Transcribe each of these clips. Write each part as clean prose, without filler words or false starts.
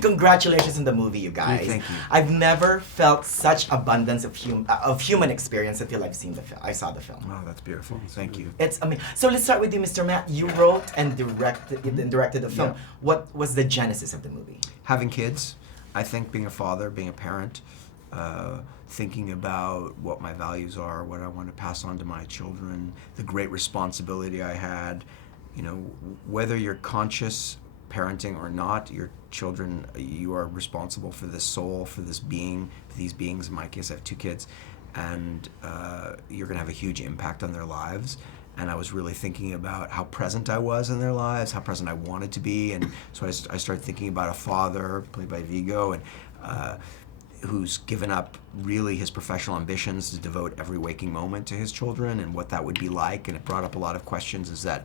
Congratulations on the movie, you guys. Thank you. I've never felt such abundance of human experience until I've seen the film. I saw the film. Oh, that's beautiful. Thank you. It's amazing. So let's start with you, Mr. Matt. You wrote and directed the film. Yeah. What was the genesis of the movie? Having kids, I think being a father, being a parent, thinking about what my values are, what I want to pass on to my children, the great responsibility I had, whether you're conscious parenting or not, your children, you are responsible for this soul, for this being, for these beings. In my case, I have 2 kids, and you're going to have a huge impact on their lives. And I was really thinking about how present I was in their lives, how present I wanted to be, and so I started thinking about a father, played by Viggo, and who's given up really his professional ambitions to devote every waking moment to his children, and what that would be like. And it brought up a lot of questions. Is that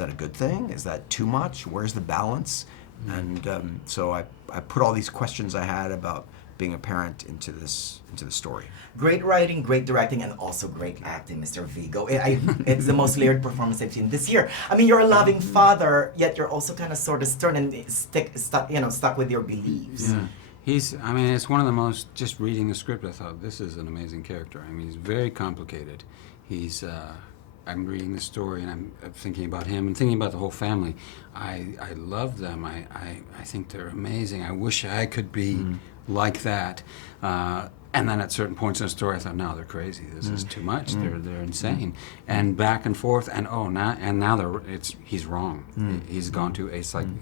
a good thing? Is that too much? Where's the balance? And so I put all these questions I had about being a parent into the story. Great writing, great directing, and also great acting, Mr. Viggo. It's the most layered performance I've seen this year. I mean, you're a loving father, yet you're also kind of sort of stern and stuck with your beliefs. Yeah. It's one of the most, just reading the script, I thought, this is an amazing character. I mean, he's very complicated. I'm reading the story and I'm thinking about him and thinking about the whole family. I love them. I think they're amazing. I wish I could be like that. And then at certain points in the story, I thought, no, they're crazy. This is too much. They're insane. And back and forth, and now he's wrong. He's gone to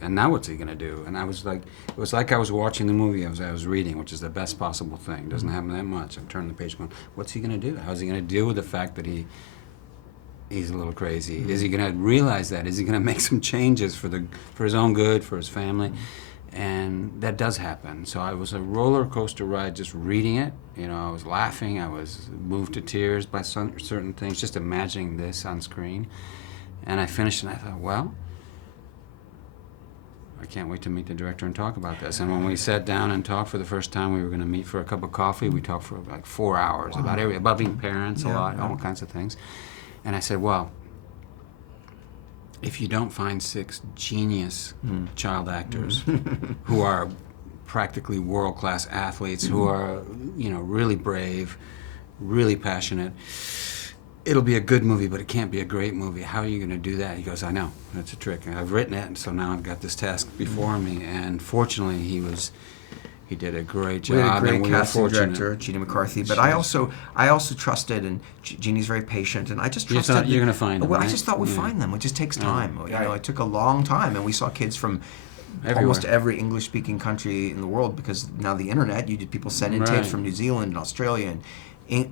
and now what's he gonna do? And I was like, it was like I was watching the movie as I was reading, which is the best possible thing. Doesn't happen that much. I'm turning the page, going, what's he gonna do? How's he gonna deal with the fact that he's a little crazy? Is he gonna realize that? Is he gonna make some changes for his own good, for his family? And that does happen. So it was a roller coaster ride just reading it. I was laughing. I was moved to tears by certain things, just imagining this on screen. And I finished and I thought, well, I can't wait to meet the director and talk about this. And when we sat down and talked for the first time, we were going to meet for a cup of coffee. We talked for like 4 hours about being parents a lot, all kinds of things. And I said, well, if you don't find 6 genius child actors who are practically world-class athletes, who are, really brave, really passionate, it'll be a good movie, but it can't be a great movie. How are you going to do that? He goes, I know, that's a trick. And I've written it, and so now I've got this task before me. And fortunately, he did a great job. We had a great and we casting were fortunate. director, Jeannie McCarthy. But I also trusted, and Jeannie's very patient, and I just trusted. You thought you're going to find them, Well, right? I just thought we'd find them. It just takes time. Yeah. It took a long time, and we saw kids from almost every English-speaking country in the world, because now the internet, people send in tapes from New Zealand and Australia and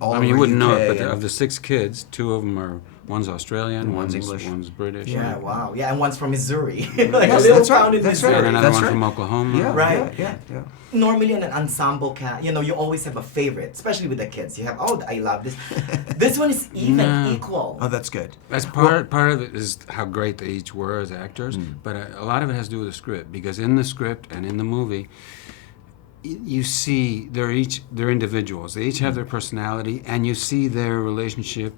all over you wouldn't UK, know it, but of the 6 kids, 2 of them one's Australian, one's English, one's British. Yeah, wow. Yeah, and one's from Missouri. Like Yes, a little that's right, town in that's Missouri. right. And another That's one right. from Oklahoma. Yeah, Right. Yeah. Normally in an ensemble cast, you always have a favorite, especially with the kids. You have, I love this. This one is even, equal. Oh, that's good. That's part of it is how great they each were as actors, but a lot of it has to do with the script, because in the script and in the movie, you see they're individuals. They each have their personality, and you see their relationship,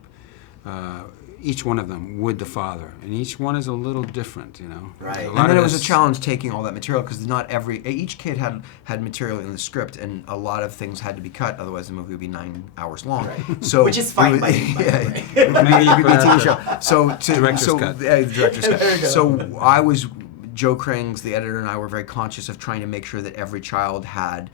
each one of them with the father, and each one is a little different, Right. And then it was a challenge taking all that material, because each kid had material in the script, and a lot of things had to be cut, otherwise the movie would be 9 hours long. Right. So which is fine by me, by the way. Maybe you it would be a could TV have show. Director's cut. The director's cut. There you go. So Joe Krings, the editor, and I were very conscious of trying to make sure that every child had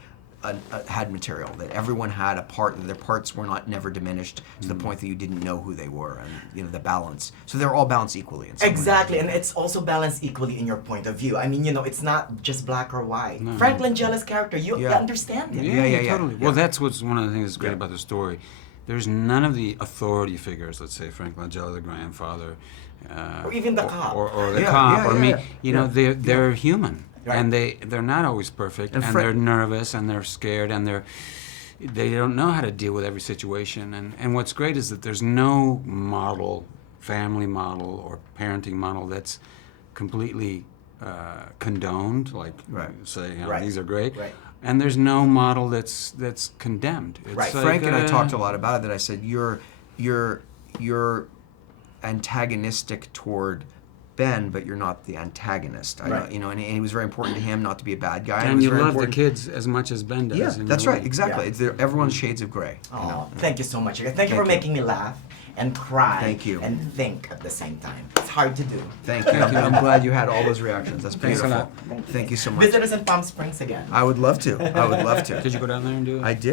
material, that everyone had a part, that their parts were never diminished to the point that you didn't know who they were, and the balance. So they're all balanced equally. In some Exactly, way. and it's also balanced equally in your point of view. I mean, it's not just black or white. No. Frank Langella's character, you understand him. Yeah. Totally. Well, that's what's one of the things that's great about the story. There's none of the authority figures, let's say Frank Langella, the grandfather, Or even the cop. or the Yeah, cop, yeah, or yeah, me. yeah. They're human. Right. And they're not always perfect, And and they're nervous, and they're scared, and they don't know how to deal with every situation. And what's great is that there's no family model or parenting model that's completely condoned, like say, these are great. Right. And there's no model that's condemned. It's Right. like, Frank and I talked a lot about it. That I said you're antagonistic toward Ben, but you're not the antagonist. Right. You know, and he was very important to him not to be a bad guy. It And was you very love the important- kids as much as Ben does. Yeah, in that's your right. way. Exactly. Yeah. Everyone's shades of gray. Oh, You know? thank you so much. Thank you for Thank you. making me laugh and cry. Thank you. And think at the same time. It's hard to do. Thank you. I'm glad you had all those reactions. That's Thanks a beautiful. lot. Thank you so much. Visit us in Palm Springs again. I would love to. I would love to. Did you go down there and do it? I did.